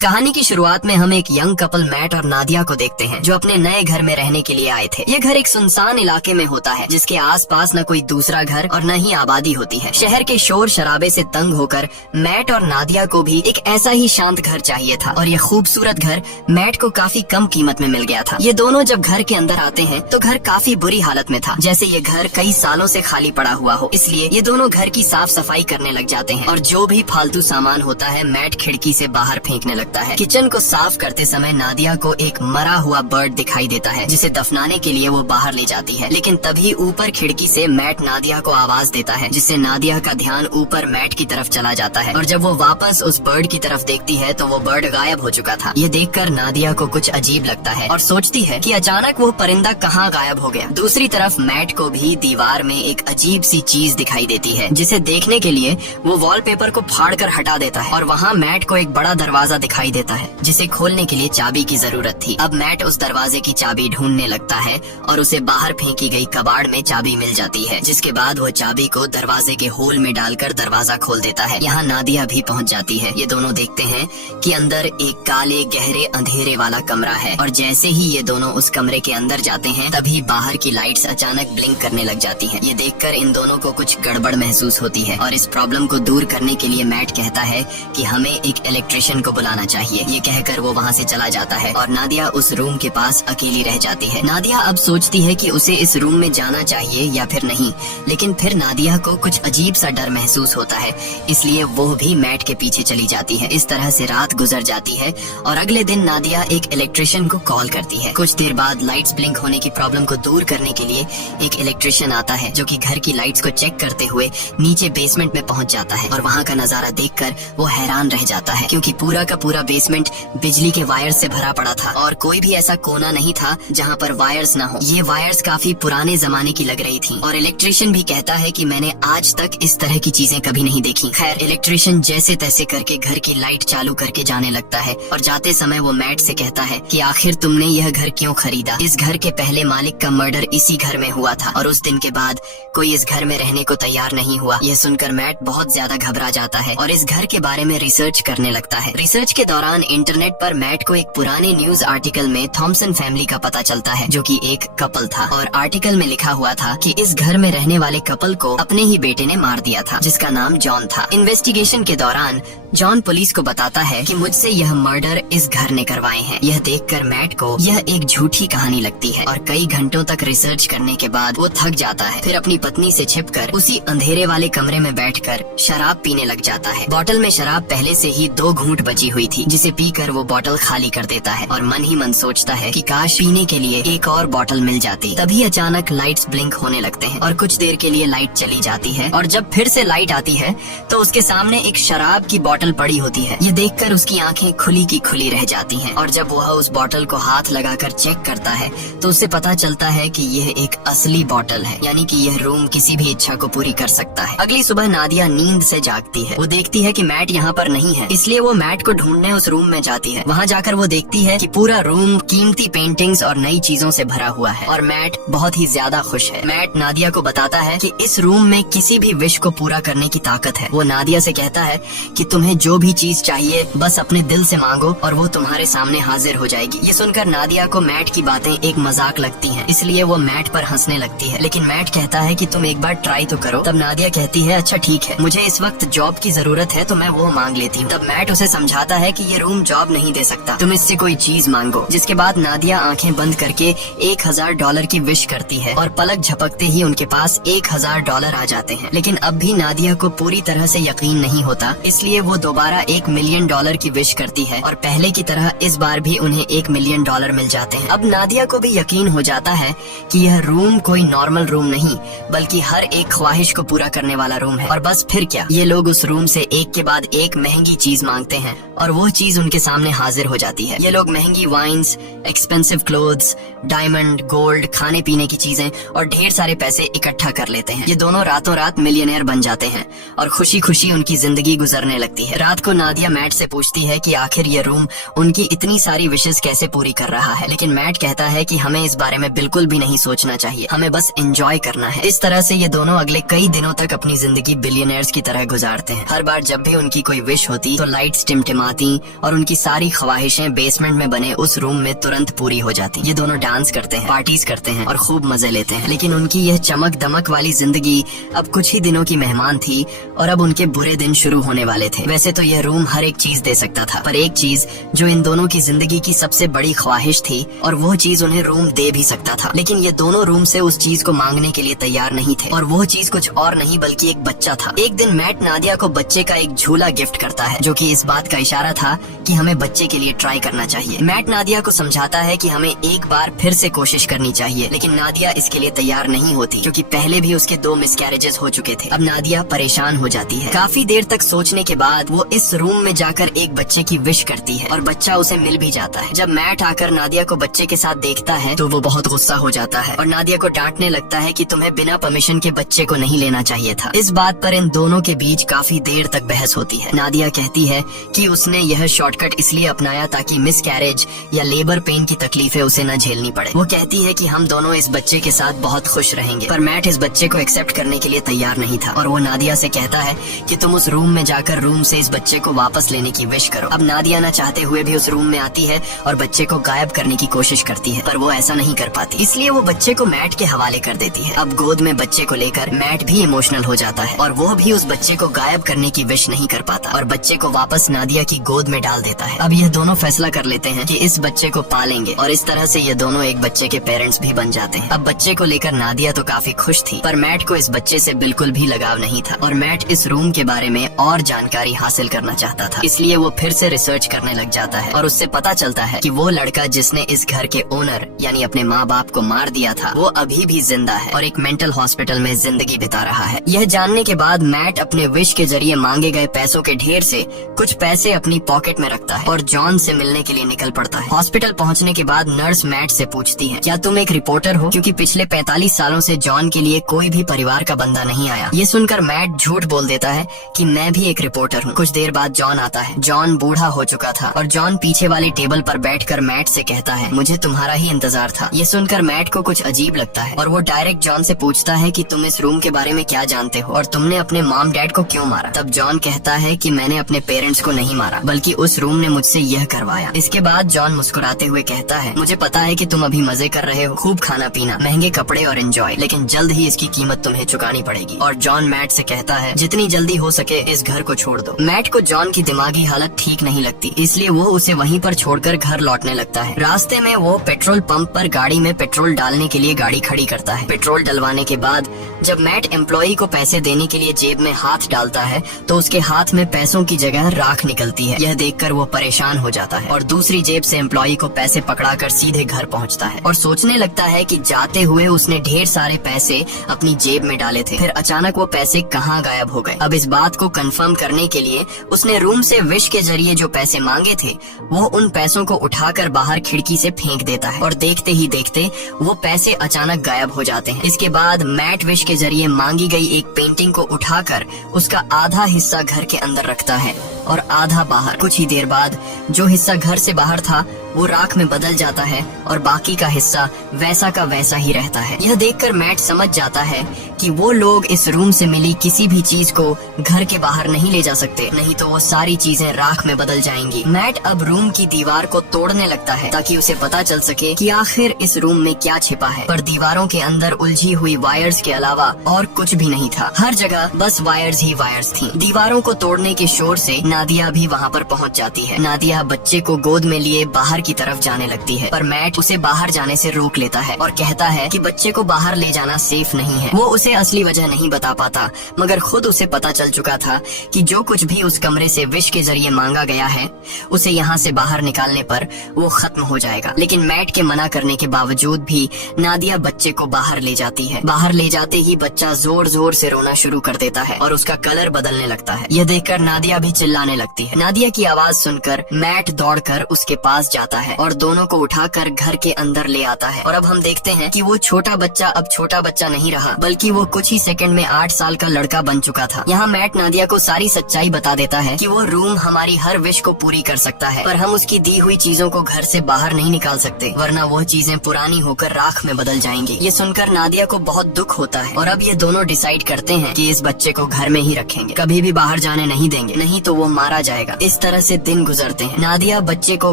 कहानी की शुरुआत में हम एक यंग कपल मैट और नादिया को देखते हैं जो अपने नए घर में रहने के लिए आए थे। ये घर एक सुनसान इलाके में होता है जिसके आसपास न कोई दूसरा घर और न ही आबादी होती है। शहर के शोर शराबे से तंग होकर मैट और नादिया को भी एक ऐसा ही शांत घर चाहिए था और ये खूबसूरत घर मैट को काफी कम कीमत में मिल गया था। ये दोनों जब घर के अंदर आते हैं तो घर काफी बुरी हालत में था, जैसे ये घर कई सालों से खाली पड़ा हुआ हो। इसलिए ये दोनों घर की साफ सफाई करने लग जाते हैं और जो भी फालतू सामान होता है मैट खिड़की से बाहर फेंकने लगता है। किचन को साफ करते समय नादिया को एक मरा हुआ बर्ड दिखाई देता है जिसे दफनाने के लिए वो बाहर ले जाती है, लेकिन तभी ऊपर खिड़की से मैट नादिया को आवाज देता है जिससे नादिया का ध्यान ऊपर मैट की तरफ चला जाता है और जब वो वापस उस बर्ड की तरफ देखती है तो वो बर्ड गायब हो चुका था। ये देखकर नादिया को कुछ अजीब लगता है और सोचती है कि अचानक वो परिंदा कहाँ गायब हो गया। दूसरी तरफ मैट को भी दीवार में एक अजीब सी चीज दिखाई देती है जिसे देखने के लिए वो वॉलपेपर को फाड़कर हटा देता है और वहाँ मैट को एक बड़ा दरवाजा दिखाई देता है जिसे खोलने के लिए चाबी की जरूरत थी। अब मैट उस दरवाजे की चाबी ढूंढने लगता है और उसे बाहर फेंकी गई कबाड़ में चाबी मिल जाती है, जिसके बाद वो चाबी को दरवाजे के होल में डालकर दरवाजा खोल देता है। यहाँ नादिया भी पहुँच जाती है। ये दोनों देखते हैं कि अंदर एक काले गहरे अंधेरे वाला कमरा है और जैसे ही ये दोनों उस कमरे के अंदर जाते हैं तभी बाहर की लाइट्स अचानक ब्लिंक करने लग जाती हैं। ये देखकर इन दोनों को कुछ गड़बड़ महसूस होती है और इस प्रॉब्लम को दूर करने के लिए मैट कहता है कि हमें एक इलेक्ट्रिशियन को बुलाना चाहिए। ये कहकर वो वहाँ से चला जाता है और नादिया उस रूम के पास अकेली रह जाती है। नादिया अब सोचती है कि उसे इस रूम में जाना चाहिए या फिर नहीं, लेकिन फिर नादिया को कुछ अजीब सा डर महसूस होता है, इसलिए वो भी मैट के पीछे चली जाती है। इस तरह से रात गुजर जाती है और अगले दिन नादिया एक इलेक्ट्रिशियन को कॉल करती है। कुछ देर बाद लाइट्स ब्लिंक होने की प्रॉब्लम को दूर करने के लिए एक इलेक्ट्रिशियन आता है जो कि घर की लाइट्स को चेक करते हुए नीचे बेसमेंट में पहुंच जाता है और वहाँ का नजारा देखकर वो हैरान रह जाता है क्योंकि पूरा का पूरा बेसमेंट बिजली के वायर से भरा पड़ा था और कोई भी ऐसा कोना नहीं था जहाँ पर वायर्स ना हो। ये वायर्स काफी पुराने जमाने की लग रही थी और इलेक्ट्रिशियन भी कहता है कि मैंने आज तक इस तरह की चीजें कभी नहीं देखी। खैर, इलेक्ट्रिशियन जैसे तैसे करके घर की लाइट चालू करके जाने लगता है और जाते समय वो मैट से कहता है कि आखिर तुमने यह घर क्यों खरीदा? इस घर के पहले मालिक का मर्डर इसी घर में हुआ था और उस दिन के बाद कोई इस घर में रहने को तैयार नहीं हुआ। यह सुनकर मैट बहुत ज्यादा घबरा जाता है और इस घर के बारे में रिसर्च करने लगता है। रिसर्च के दौरान इंटरनेट पर मैट को एक पुराने न्यूज आर्टिकल में थॉमसन फैमिली का पता चलता है जो कि एक कपल था और आर्टिकल में लिखा हुआ था कि इस घर में रहने वाले कपल को अपने ही बेटे ने मार दिया था जिसका नाम जॉन था। इन्वेस्टिगेशन के दौरान जॉन पुलिस को बताता है कि मुझसे यह मर्डर इस घर ने करवाए हैं। यह देखकर मैट को यह एक झूठी कहानी लगती है और कई घंटों तक रिसर्च करने के बाद वो थक जाता है। फिर अपनी पत्नी से छिपकर उसी अंधेरे वाले कमरे में बैठकर शराब पीने लग जाता है। बोतल में शराब पहले से ही 2 घूंट बची हुई थी जिसे पीकर वो बोतल खाली कर देता है और मन ही मन सोचता है कि काश पीने के लिए एक और बोतल मिल जाती। तभी अचानक लाइट्स ब्लिंक होने लगते हैं और कुछ देर के लिए लाइट चली जाती है और जब फिर से लाइट आती है तो उसके सामने एक शराब की बोतल पड़ी होती है। ये देखकर उसकी आंखें खुली की खुली रह जाती हैं और जब वह उस बोतल को हाथ लगाकर चेक करता है तो उसे पता चलता है कि यह एक असली बोतल है, यानी कि यह रूम किसी भी इच्छा को पूरी कर सकता है। अगली सुबह नादिया नींद से जागती है। वो देखती है कि मैट यहाँ पर नहीं है, इसलिए वो मैट को ढूंढने उस रूम में जाती है। वहाँ जाकर वो देखती है कि पूरा रूम कीमती पेंटिंग्स और नई चीजों से भरा हुआ है और मैट बहुत ही ज्यादा खुश है। मैट नादिया को बताता है कि इस रूम में किसी भी विश को पूरा करने की ताकत है। वो नादिया से कहता है कि तुम्हें जो भी चीज चाहिए बस अपने दिल से मांगो और वो तुम्हारे सामने हाजिर हो जाएगी। ये सुनकर नादिया को मैट की बातें एक मजाक लगती हैं, इसलिए वो मैट पर हंसने लगती है, लेकिन मैट कहता है कि तुम एक बार ट्राई तो करो। तब नादिया कहती है अच्छा ठीक है, मुझे इस वक्त जॉब की जरूरत है तो मैं वो मांग लेती हूँ। तब मैट उसे समझाता है कि ये रूम जॉब नहीं दे सकता, तुम इससे कोई चीज मांगो। जिसके बाद नादिया आंखें बंद करके $1000 की विश करती है और पलक झपकते ही उनके पास $1000 आ जाते हैं। लेकिन अब भी नादिया को पूरी तरह से यकीन नहीं होता, इसलिए वो दोबारा $1 मिलियन की विश करती है और पहले की तरह इस बार भी उन्हें $1 मिलियन मिल जाते हैं। अब नादिया को भी यकीन हो जाता है कि यह रूम कोई नॉर्मल रूम नहीं बल्कि हर एक ख्वाहिश को पूरा करने वाला रूम है। और बस फिर क्या, ये लोग उस रूम से एक के बाद एक महंगी चीज मांगते हैं और वो चीज उनके सामने हाजिर हो जाती है। ये लोग महंगी wines, expensive clothes, diamond, gold, खाने पीने की चीजें और ढेर सारे पैसे इकट्ठा कर लेते हैं। ये दोनों रातों रात मिलियनेयर बन जाते हैं और खुशी खुशी उनकी जिंदगी गुजरने लगती है। रात को नादिया मैट से पूछती है कि आखिर ये रूम उनकी इतनी सारी विशेष कैसे पूरी कर रहा है, लेकिन मैट कहता है कि हमें इस बारे में बिल्कुल भी नहीं सोचना चाहिए, हमें बस एंजॉय करना है। इस तरह से ये दोनों अगले कई दिनों तक अपनी जिंदगी बिलियनर्स की तरह गुजारते हैं। हर बार जब भी उनकी कोई विश होती तो लाइट्स टिमटिमाती थीं और उनकी सारी ख्वाहिशें बेसमेंट में बने उस रूम में तुरंत पूरी हो जाती। ये दोनों डांस करते हैं, पार्टीज करते हैं और खूब मजे लेते हैं। लेकिन उनकी यह चमक दमक वाली जिंदगी अब कुछ ही दिनों की मेहमान थी और अब उनके बुरे दिन शुरू होने वाले थे। वैसे तो यह रूम हर एक चीज दे सकता था, पर एक चीज जो इन दोनों की जिंदगी की सबसे बड़ी ख्वाहिश थी और वो चीज उन्हें रूम दे भी सकता था। लेकिन ये दोनों रूम से उस चीज को मांगने के लिए तैयार नहीं थे और वो चीज कुछ और नहीं बल्कि एक बच्चा था। एक दिन मैट नादिया को बच्चे का एक झूला गिफ्ट करता है, जो कि इस बात का इशारा था कि हमें बच्चे के लिए ट्राई करना चाहिए। मैट नादिया को समझाता है कि हमें एक बार फिर से कोशिश करनी चाहिए, लेकिन नादिया इसके लिए तैयार नहीं होती क्योंकि पहले भी उसके 2 मिसकैरेजेस हो चुके थे। अब नादिया परेशान हो जाती है। काफी देर तक सोचने के बाद वो इस रूम में जाकर एक बच्चे की विश करती है और बच्चा उसे मिल भी जाता है। जब मैट आकर नादिया को बच्चे के साथ देखता है तो वो बहुत गुस्सा हो जाता है और नादिया को डांटने लगता है कि तुम्हें बिना परमिशन के बच्चे को नहीं लेना चाहिए था। इस बात पर इन दोनों के बीच काफी देर तक बहस होती है। नादिया कहती है कि उसने यह शॉर्टकट इसलिए अपनाया ताकि मिसकैरेज या लेबर पेन की तकलीफें उसे न झेलनी पड़े। वो कहती है कि हम दोनों इस बच्चे के साथ बहुत खुश रहेंगे, पर मैट इस बच्चे को एक्सेप्ट करने के लिए तैयार नहीं था और वो नादिया से कहता है कि तुम उस रूम में जाकर रूम से इस बच्चे को वापस लेने की विश करो। अब नादिया न चाहते हुए भी उस रूम में आती है और बच्चे को गायब करने की कोशिश करती है, पर वो ऐसा नहीं कर पाती, इसलिए वो बच्चे को मैट के हवाले कर देती है। अब गोद में बच्चे को लेकर मैट भी इमोशनल हो जाता है और वो भी उस बच्चे को गायब करने की विश नहीं कर पाता और बच्चे को वापस नादिया की गोद में डाल देता है। अब यह दोनों फैसला कर लेते हैं कि इस बच्चे को पालेंगे और इस तरह से ये दोनों एक बच्चे के पेरेंट्स भी बन जाते हैं। अब बच्चे को लेकर नादिया तो काफी खुश थी, पर मैट को इस बच्चे से बिल्कुल भी लगाव नहीं था और मैट इस रूम के बारे में और जानकारी हासिल करना चाहता था, इसलिए वो फिर से रिसर्च करने लग जाता है और उससे पता चलता है कि वो लड़का जिसने इस घर के ओनर यानी अपने माँ बाप को मार दिया था वो अभी भी जिंदा है और एक मेंटल हॉस्पिटल में जिंदगी बिता रहा है। यह जानने के बाद मैट अपने विश के जरिए मांगे गए पैसों के ढेर से कुछ पैसे अपनी पॉकेट में रखता है और जॉन से मिलने के लिए निकल पड़ता है। हॉस्पिटल पहुंचने के बाद नर्स मैट से पूछती है, क्या तुम एक रिपोर्टर हो? क्योंकि पिछले 45 सालों से जॉन के लिए कोई भी परिवार का बंदा नहीं आया। ये सुनकर मैट झूठ बोल देता है कि मैं भी एक रिपोर्टर हूँ। कुछ देर बाद जॉन आता है। जॉन बूढ़ा हो चुका था और जॉन पीछे वाली टेबल पर बैठकर मैट से कहता है, मुझे तुम्हारा ही इंतजार था। ये सुनकर मैट को कुछ अजीब लगता है और वो डायरेक्ट जॉन से पूछता है कि तुम इस रूम के बारे में क्या जानते हो और तुमने अपने मॉम डैड को क्यों मारा? तब जॉन कहता है कि मैंने अपने पेरेंट्स को नहीं मारा बल्कि उस रूम ने मुझसे यह करवाया। इसके बाद जॉन मुस्कुराते हुए कहता है, मुझे पता है कि तुम अभी मजे कर रहे हो, खूब खाना पीना, महंगे कपड़े और एंजॉय, लेकिन जल्द ही इसकी कीमत तुम्हें चुकानी पड़ेगी। और जॉन मैट से कहता है, जितनी जल्दी हो सके इस घर को छोड़ दो। मैट को जॉन की दिमागी हालत ठीक नहीं लगती, इसलिए वो उसे वहीं पर छोड़कर घर लौटने लगता है। रास्ते में वो पेट्रोल पंप पर गाड़ी में पेट्रोल डालने के लिए गाड़ी खड़ी करता है। पेट्रोल डलवाने के बाद जब मैट एम्प्लॉई को पैसे देने के लिए जेब में हाथ डालता है तो उसके हाथ में पैसों की जगह राख निकलती है। यह देखकर वो परेशान हो जाता है और दूसरी जेब से एम्प्लॉई को पैसे पकड़ाकर सीधे घर पहुंचता है और सोचने लगता है कि जाते हुए उसने ढेर सारे पैसे अपनी जेब में डाले थे, फिर अचानक वो पैसे कहाँ गायब हो गए। अब इस बात को कंफर्म करने के लिए उसने रूम से विश के जरिए जो पैसे मांगे थे वो उन पैसों को उठाकर बाहर खिड़की से फेंक देता है और देखते ही देखते वो पैसे अचानक गायब हो जाते हैं। इसके बाद मैट विश के जरिए मांगी गई एक पेंटिंग को उठाकर उसका आधा हिस्सा घर के अंदर रखता है और आधा बाहर। कुछ ही देर बाद जो हिस्सा घर से बाहर था वो राख में बदल जाता है और बाकी का हिस्सा वैसा का वैसा ही रहता है। यह देखकर मैट समझ जाता है कि वो लोग इस रूम से मिली किसी भी चीज को घर के बाहर नहीं ले जा सकते, नहीं तो वो सारी चीजें राख में बदल जाएंगी। मैट अब रूम की दीवार को तोड़ने लगता है ताकि उसे पता चल सके कि आखिर इस रूम में क्या छिपा है, पर दीवारों के अंदर उलझी हुई वायर्स के अलावा और कुछ भी नहीं था। हर जगह बस वायर्स ही वायर्स थी। दीवारों को तोड़ने के शोर से नादिया भी वहाँ पर पहुँच जाती है। नादिया बच्चे को गोद में लिए बाहर की तरफ जाने लगती है, पर मैट उसे बाहर जाने से रोक लेता है और कहता है कि बच्चे को बाहर ले जाना सेफ नहीं है। वो उसे असली वजह नहीं बता पाता, मगर खुद उसे पता चल चुका था कि जो कुछ भी उस कमरे से विश के जरिए मांगा गया है उसे यहाँ से बाहर निकालने पर वो खत्म हो जाएगा। लेकिन मैट के मना करने के बावजूद भी नादिया बच्चे को बाहर ले जाती है। बाहर ले जाते ही बच्चा जोर जोर से रोना शुरू कर देता है और उसका कलर बदलने लगता है। यह देखकर नादिया भी चिल्लाने लगती है। नादिया की आवाज सुनकर मैट दौड़कर उसके पास जाता आता है और दोनों को उठाकर घर के अंदर ले आता है। और अब हम देखते हैं कि वो छोटा बच्चा अब छोटा बच्चा नहीं रहा, बल्कि वो कुछ ही सेकंड में 8 साल का लड़का बन चुका था। यहाँ मैट नादिया को सारी सच्चाई बता देता है कि वो रूम हमारी हर विश को पूरी कर सकता है, पर हम उसकी दी हुई चीजों को घर से बाहर नहीं निकाल सकते, वरना वो चीजें पुरानी होकर राख में बदल जाएंगी। ये सुनकर नादिया को बहुत दुख होता है और अब ये दोनों डिसाइड करते हैं कि इस बच्चे को घर में ही रखेंगे, कभी भी बाहर जाने नहीं देंगे, नहीं तो वो मारा जाएगा। इस तरह से दिन गुजरते हैं। नादिया बच्चे को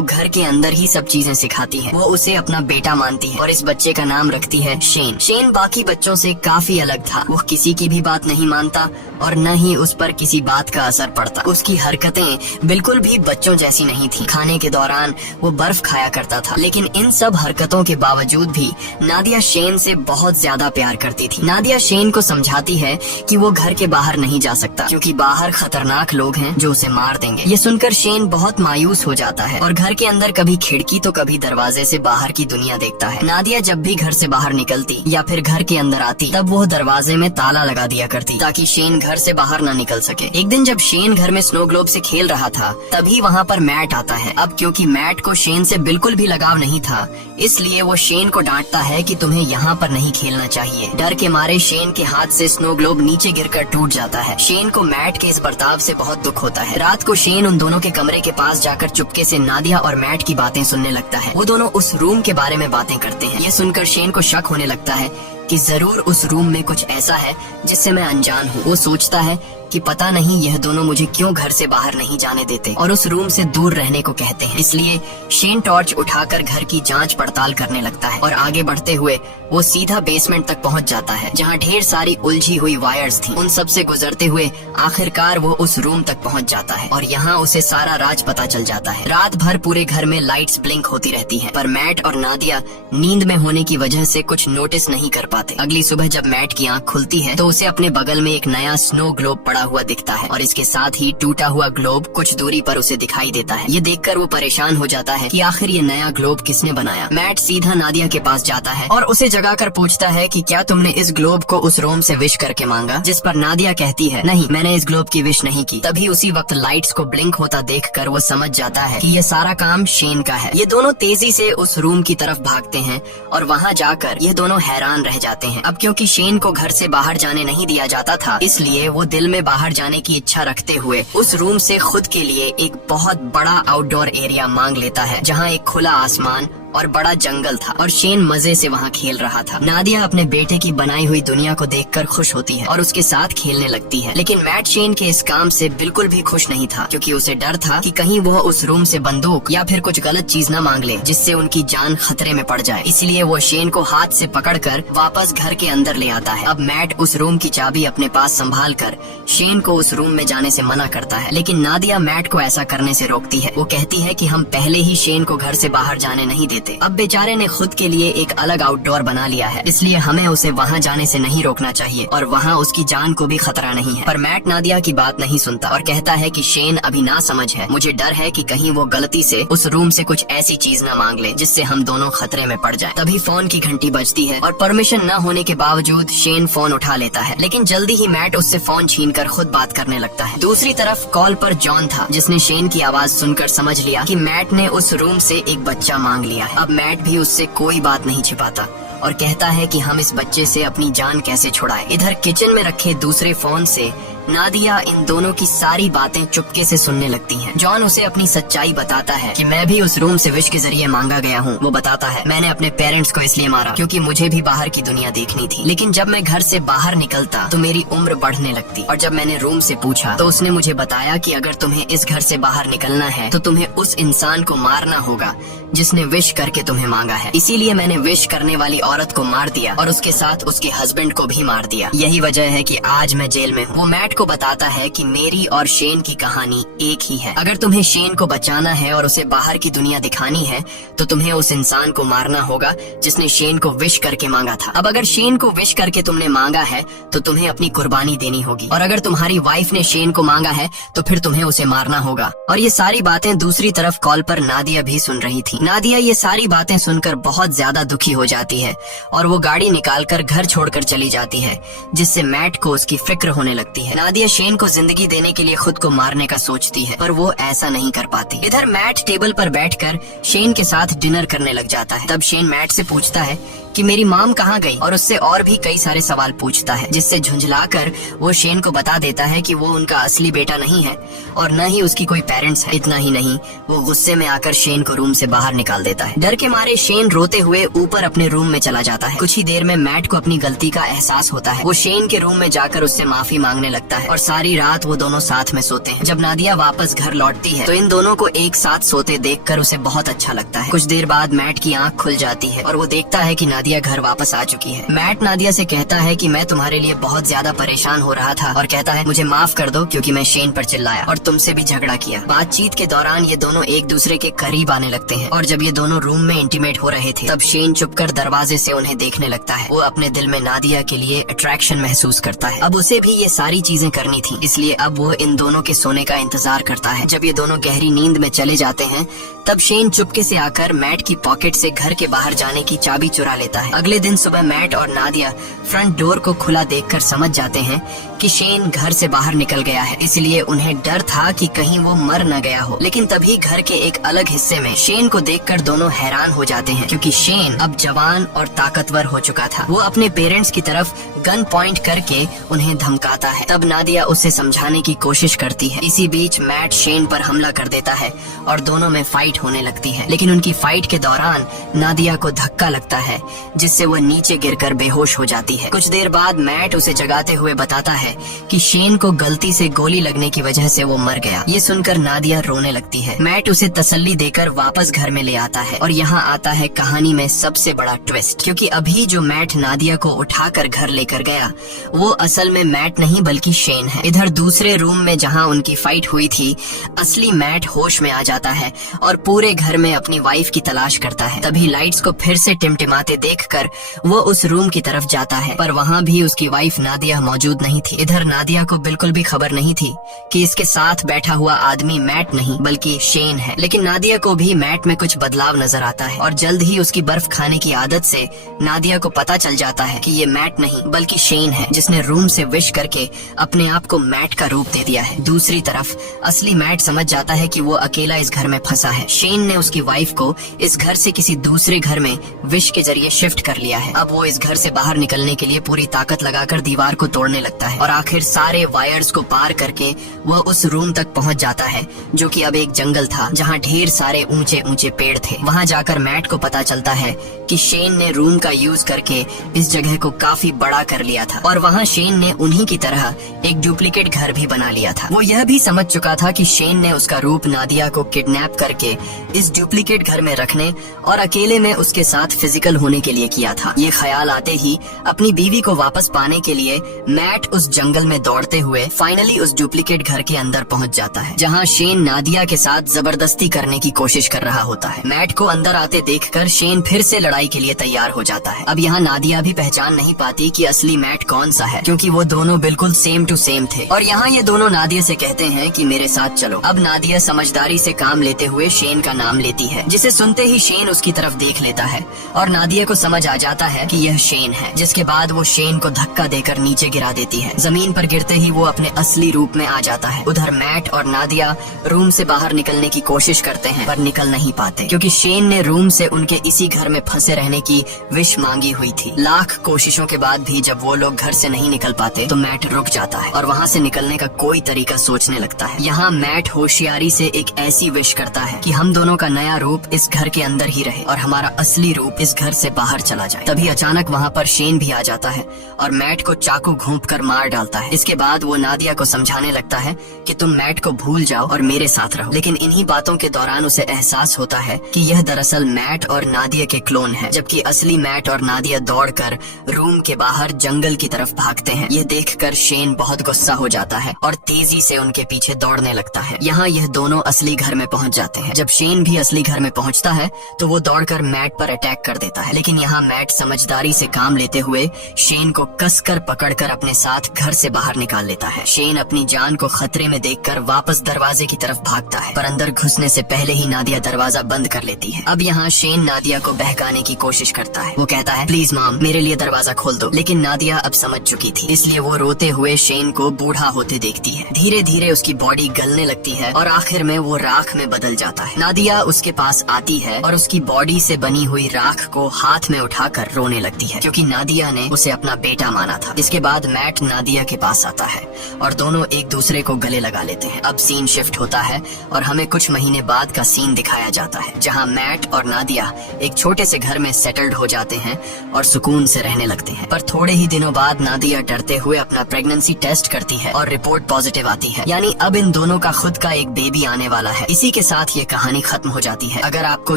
घर के अंदर ही सब चीजें सिखाती है। वो उसे अपना बेटा मानती है और इस बच्चे का नाम रखती है शेन। शेन बाकी बच्चों से काफी अलग था। वो किसी की भी बात नहीं मानता और न ही उस पर किसी बात का असर पड़ता। उसकी हरकतें बिल्कुल भी बच्चों जैसी नहीं थी। खाने के दौरान वो बर्फ खाया करता था, लेकिन इन सब हरकतों के बावजूद भी नादिया शेन से बहुत ज्यादा प्यार करती थी। नादिया शेन को समझाती है कि वो घर के बाहर नहीं जा सकता, क्योंकि बाहर खतरनाक लोग हैं जो उसे मार देंगे। ये सुनकर शेन बहुत मायूस हो जाता है और घर के अंदर कभी खिड़की तो कभी दरवाजे से बाहर की दुनिया देखता है। नादिया जब भी घर से बाहर निकलती या फिर घर के अंदर आती, तब वो दरवाजे में ताला लगा दिया करती ताकि शेन घर से बाहर न निकल सके। एक दिन जब शेन घर में स्नो ग्लोब से खेल रहा था, तभी वहाँ पर मैट आता है। अब क्योंकि मैट को शेन से बिल्कुल भी लगाव नहीं था, इसलिए वो शेन को डांटता है कि तुम्हें यहाँ पर नहीं खेलना चाहिए। डर के मारे शेन के हाथ से स्नो ग्लोब नीचे गिरकर टूट जाता है। शेन को मैट के इस बर्ताव से बहुत दुख होता है। रात को शेन उन दोनों के कमरे के पास जाकर चुपके से नादिया और मैट की बातें सुनने लगता है। वो दोनों उस रूम के बारे में बातें करते हैं। ये सुनकर शेन को शक होने लगता है कि जरूर उस रूम में कुछ ऐसा है जिससे मैं अनजान हूँ। वो सोचता है कि पता नहीं यह दोनों मुझे क्यों घर से बाहर नहीं जाने देते और उस रूम से दूर रहने को कहते हैं। इसलिए शेन टॉर्च उठाकर घर की जांच पड़ताल करने लगता है और आगे बढ़ते हुए वो सीधा बेसमेंट तक पहुंच जाता है, जहां ढेर सारी उलझी हुई वायर्स थी। उन सब से गुजरते हुए आखिरकार वो उस रूम तक पहुंच जाता है और यहाँ उसे सारा राज पता चल जाता है। रात भर पूरे घर में लाइट्स ब्लिंक होती रहती हैं, पर मैट और नादिया नींद में होने की वजह से कुछ नोटिस नहीं कर पाते। अगली सुबह जब मैट की आंख खुलती है तो उसे अपने बगल में एक नया स्नो ग्लोब पड़ा हुआ दिखता है और इसके साथ ही टूटा हुआ ग्लोब कुछ दूरी पर उसे दिखाई देता है। ये देखकर वो परेशान हो जाता है कि आखिर ये नया ग्लोब किसने बनाया। मैट सीधा नादिया के पास जाता है और उसे जगाकर पूछता है कि क्या तुमने इस ग्लोब को उस रोम से विश करके मांगा, जिस पर नादिया कहती है नहीं, मैंने इस ग्लोब की विश नहीं की। तभी उसी वक्त लाइट्स को ब्लिंक होता देखकर वो समझ जाता है कि ये सारा काम शेन का है। ये दोनों तेजी से उस रूम की तरफ भागते हैं और वहाँ जाकर ये दोनों हैरान रह जाते हैं। अब क्योंकि शेन को घर से बाहर जाने नहीं दिया जाता था, इसलिए वो दिल में बाहर जाने की इच्छा रखते हुए उस रूम से खुद के लिए एक बहुत बड़ा आउटडोर एरिया मांग लेता है, जहाँ एक खुला आसमान और बड़ा जंगल था और शेन मजे से वहाँ खेल रहा था। नादिया अपने बेटे की बनाई हुई दुनिया को देखकर खुश होती है और उसके साथ खेलने लगती है, लेकिन मैट शेन के इस काम से बिल्कुल भी खुश नहीं था, क्योंकि उसे डर था कि कहीं वो उस रूम से बंदूक या फिर कुछ गलत चीज न मांग ले जिससे उनकी जान खतरे में पड़ जाए। इसलिए वो शेन को हाथ से पकड़कर वापस घर के अंदर ले आता है। अब मैट उस रूम की चाबी अपने पास संभाल कर शेन को उस रूम में जाने से मना करता है, लेकिन नादिया मैट को ऐसा करने से रोकती है। वो कहती है कि हम पहले ही शेन को घर से बाहर जाने नहीं देते। अब बेचारे ने खुद के लिए एक अलग आउटडोर बना लिया है, इसलिए हमें उसे वहाँ जाने से नहीं रोकना चाहिए और वहाँ उसकी जान को भी खतरा नहीं है। पर मैट नादिया की बात नहीं सुनता और कहता है कि शेन अभी ना समझ है, मुझे डर है कि कहीं वो गलती से उस रूम से कुछ ऐसी चीज न मांग ले जिससे हम दोनों खतरे में पड़ जाएं। तभी फोन की घंटी बजती है और परमिशन न होने के बावजूद शेन फोन उठा लेता है, लेकिन जल्दी ही मैट उससे फोन छीनकर खुद बात करने लगता है। दूसरी तरफ कॉल पर जॉन था, जिसने शेन की आवाज सुनकर समझ लिया कि मैट ने उस रूम से एक बच्चा मांग लिया है। अब मैट भी उससे कोई बात नहीं छिपाता और कहता है कि हम इस बच्चे से अपनी जान कैसे छुड़ाएं। इधर किचन में रखे दूसरे फोन से नादिया इन दोनों की सारी बातें चुपके से सुनने लगती हैं। जॉन उसे अपनी सच्चाई बताता है कि मैं भी उस रूम से विश के जरिए मांगा गया हूँ। वो बताता है, मैंने अपने पेरेंट्स को इसलिए मारा क्योंकि मुझे भी बाहर की दुनिया देखनी थी, लेकिन जब मैं घर से बाहर निकलता तो मेरी उम्र बढ़ने लगती और जब मैंने रूम से पूछा तो उसने मुझे बताया कि अगर तुम्हें इस घर से बाहर निकलना है तो तुम्हें उस इंसान को मारना होगा जिसने विश करके तुम्हें मांगा है। इसीलिए मैंने विश करने वाली औरत को मार दिया और उसके साथ उसके हस्बैंड को भी मार दिया। यही वजह है कि आज मैं जेल में हूँ। वो मैट को बताता है कि मेरी और शेन की कहानी एक ही है। अगर तुम्हें शेन को बचाना है और उसे बाहर की दुनिया दिखानी है तो तुम्हें उस इंसान को मारना होगा जिसने शेन को विश करके मांगा था। अब अगर शेन को विश करके तुमने मांगा है तो तुम्हें अपनी कुर्बानी देनी होगी, और अगर तुम्हारी वाइफ ने शेन को मांगा है तो फिर तुम्हें उसे मारना होगा। और ये सारी बातें दूसरी तरफ कॉल पर नादिया भी सुन रही थी। नादिया ये सारी बातें सुनकर बहुत ज्यादा दुखी हो जाती है और वो गाड़ी निकालकर घर छोड़कर चली जाती है, जिससे मैट को उसकी फिक्र होने लगती है। नादिया शेन को जिंदगी देने के लिए खुद को मारने का सोचती है, पर वो ऐसा नहीं कर पाती। इधर मैट टेबल पर बैठकर शेन के साथ डिनर करने लग जाता है। तब शेन मैट से पूछता है कि मेरी माम कहाँ गई, और उससे और भी कई सारे सवाल पूछता है, जिससे झुंझलाकर वो शेन को बता देता है कि वो उनका असली बेटा नहीं है और न ही उसकी कोई पेरेंट्स है। इतना ही नहीं, वो गुस्से में आकर शेन को रूम से बाहर निकाल देता है। डर के मारे शेन रोते हुए ऊपर अपने रूम में चला जाता है। कुछ ही देर में मैट को अपनी गलती का एहसास होता है। वो शेन के रूम में जाकर उससे माफी मांगने लगता है और सारी रात वो दोनों साथ में सोते हैं। जब नादिया वापस घर लौटती है तो इन दोनों को एक साथ सोते देखकर उसे बहुत अच्छा लगता है। कुछ देर बाद मैट की आंख खुल जाती है और वो देखता है कि नादिया घर वापस आ चुकी है। मैट नादिया से कहता है कि मैं तुम्हारे लिए बहुत ज्यादा परेशान हो रहा था, और कहता है मुझे माफ कर दो क्योंकि मैं शेन पर चिल्लाया और तुमसे भी झगड़ा किया। बातचीत के दौरान ये दोनों एक दूसरे के करीब आने लगते हैं, और जब ये दोनों रूम में इंटीमेट हो रहे थे तब शेन चुपकर दरवाजे से उन्हें देखने लगता है। वो अपने दिल में नादिया के लिए अट्रैक्शन महसूस करता है। अब उसे भी ये सारी चीजें करनी थी, इसलिए अब वो इन दोनों के सोने का इंतजार करता है। जब ये दोनों गहरी नींद में चले जाते हैं तब शेन चुपके से आकर मैट की पॉकेट से घर के बाहर जाने की चाबी चुरा लेता है। अगले दिन सुबह मैट और नादिया फ्रंट डोर को खुला देखकर समझ जाते हैं कि शेन घर से बाहर निकल गया है, इसलिए उन्हें डर था कि कहीं वो मर न गया हो। लेकिन तभी घर के एक अलग हिस्से में शेन को देखकर दोनों हैरान हो जाते हैं, क्योंकि शेन अब जवान और ताकतवर हो चुका था। वो अपने पेरेंट्स की तरफ गन पॉइंट करके उन्हें धमकाता है। तब नादिया उसे समझाने की कोशिश करती है। इसी बीच मैट शेन पर हमला कर देता है और दोनों में फाइट होने लगती है। लेकिन उनकी फाइट के दौरान नादिया को धक्का लगता है, जिससे वो नीचे गिरकर बेहोश हो जाती है। कुछ देर बाद मैट उसे जगाते हुए बताता है कि शेन को गलती से गोली लगने की वजह से वो मर गया। ये सुनकर नादिया रोने लगती है। मैट उसे तसल्ली देकर वापस घर में ले आता है, और यहाँ आता है कहानी में सबसे बड़ा ट्विस्ट, क्योंकि अभी जो मैट नादिया को उठाकर घर लेकर गया वो असल में मैट नहीं बल्कि शेन है। इधर दूसरे रूम में जहाँ उनकी फाइट हुई थी, असली मैट होश में आ जाता है और पूरे घर में अपनी वाइफ की तलाश करता है। तभी लाइट्स को फिर से टिमटिमाते देखकर वो उस रूम की तरफ जाता है, पर वहाँ भी उसकी वाइफ नादिया मौजूद नहीं थी। इधर नादिया को बिल्कुल भी खबर नहीं थी कि इसके साथ बैठा हुआ आदमी मैट नहीं बल्कि शेन है। लेकिन नादिया को भी मैट में कुछ बदलाव नजर आता है, और जल्द ही उसकी बर्फ खाने की आदत से नादिया को पता चल जाता है कि ये मैट नहीं बल्कि शेन है, जिसने रूम से विश करके अपने आप को मैट का रूप दे दिया है। दूसरी तरफ असली मैट समझ जाता है कि वो अकेला इस घर में फंसा है। शेन ने उसकी वाइफ को इस घर से किसी दूसरे घर में विश के जरिए शिफ्ट कर लिया है। अब वो इस घर से बाहर निकलने के लिए पूरी ताकत लगाकर दीवार को तोड़ने लगता है, और आखिर सारे वायर्स को पार करके वह उस रूम तक पहुंच जाता है, जो कि अब एक जंगल था जहां ढेर सारे ऊंचे ऊंचे पेड़ थे। वहां जाकर मैट को पता चलता है कि शेन ने रूम का यूज करके इस जगह को काफी बड़ा कर लिया था, और वहाँ शेन ने उन्हीं की तरह एक डुप्लीकेट घर भी बना लिया था। वो यह भी समझ चुका था कि शेन ने उसका रूप नादिया को किडनैप करके इस डुप्लीकेट घर में रखने और अकेले में उसके साथ फिजिकल होने के लिए किया था। ये ख्याल आते ही अपनी बीवी को वापस पाने के लिए मैट उस जंगल में दौड़ते हुए फाइनली उस डुप्लीकेट घर के अंदर पहुंच जाता है, जहां शेन नादिया के साथ जबरदस्ती करने की कोशिश कर रहा होता है। मैट को अंदर आते देखकर शेन फिर से लड़ाई के लिए तैयार हो जाता है। अब यहाँ नादिया भी पहचान नहीं पाती कि असली मैट कौन सा है, क्योंकि वो दोनों बिल्कुल सेम टू सेम थे। और यहाँ ये दोनों नादिया से कहते हैं कि मेरे साथ चलो। अब नादिया समझदारी से काम लेते हुए शेन का नाम लेती है, जिसे सुनते ही शेन उसकी तरफ देख लेता है और नादिया को समझ आ जाता है कि यह शेन है, जिसके बाद वो शेन को धक्का देकर नीचे गिरा देती है। जमीन पर गिरते ही वो अपने असली रूप में आ जाता है। उधर मैट और नादिया रूम से बाहर निकलने की कोशिश करते हैं, पर निकल नहीं पाते, क्योंकि शेन ने रूम से उनके इसी घर में फंसे रहने की विश मांगी हुई थी। लाख कोशिशों के बाद भी जब वो लोग घर से नहीं निकल पाते तो मैट रुक जाता है और वहाँ से निकलने का कोई तरीका सोचने लगता है। यहाँ मैट होशियारी से एक ऐसी विश करता है कि हम दोनों का नया रूप इस घर के अंदर ही रहे और हमारा असली रूप इस घर से बाहर चला जाए। तभी अचानक वहाँ पर शेन भी आ जाता है और मैट को चाकू घोंपकर मार डालता है। इसके बाद वो नादिया को समझाने लगता है कि तुम मैट को भूल जाओ और मेरे साथ रहो। लेकिन इन्हीं बातों के दौरान उसे एहसास होता है कि यह दरअसल मैट और नादिया के क्लोन है, जबकि असली मैट और नादिया दौड़कर रूम के बाहर जंगल की तरफ भागते हैं। यह देखकर शेन बहुत गुस्सा हो जाता है और तेजी से उनके पीछे दौड़ने लगता है। यहाँ यह दोनों असली घर में पहुँच जाते हैं। जब शेन भी असली घर में पहुँचता है तो वो दौड़कर मैट पर अटैक कर देता है, लेकिन यहाँ मैट समझदारी से काम लेते हुए शेन को कसकर पकड़कर अपने साथ घर से बाहर निकाल लेता है। शेन अपनी जान को खतरे में देखकर वापस दरवाजे की तरफ भागता है, पर अंदर घुसने से पहले ही नादिया दरवाजा बंद कर लेती है। अब यहाँ शेन नादिया को बहकाने की कोशिश करता है। वो कहता है, प्लीज मॉम, मेरे लिए दरवाजा खोल दो। लेकिन नादिया अब समझ चुकी थी, इसलिए वो रोते हुए शेन को बूढ़ा होते देखती है। धीरे धीरे उसकी बॉडी गलने लगती है और आखिर में वो राख में बदल जाता है। नादिया उसके पास आती है और उसकी बॉडी से बनी हुई राख को हाथ में उठाकर रोने लगती है, क्योंकि नादिया ने उसे अपना बेटा माना था। इसके बाद मैट नादिया के पास आता है और दोनों एक दूसरे को गले लगा लेते हैं। अब सीन शिफ्ट होता है और हमें कुछ महीने बाद का सीन दिखाया जाता है, जहां मैट और नादिया एक छोटे से घर में सेटल्ड हो जाते हैं और सुकून से रहने लगते हैं। पर थोड़े ही दिनों बाद नादिया डरते हुए अपना प्रेगनेंसी टेस्ट करती है और रिपोर्ट पॉजिटिव आती है, यानी अब इन दोनों का खुद का एक बेबी आने वाला है। इसी के साथ ये कहानी खत्म हो जाती है। अगर आपको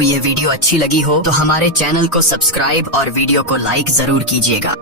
ये वीडियो अच्छी लगी हो तो हमारे चैनल को सब्सक्राइब और वीडियो को लाइक जरूर कीजिएगा।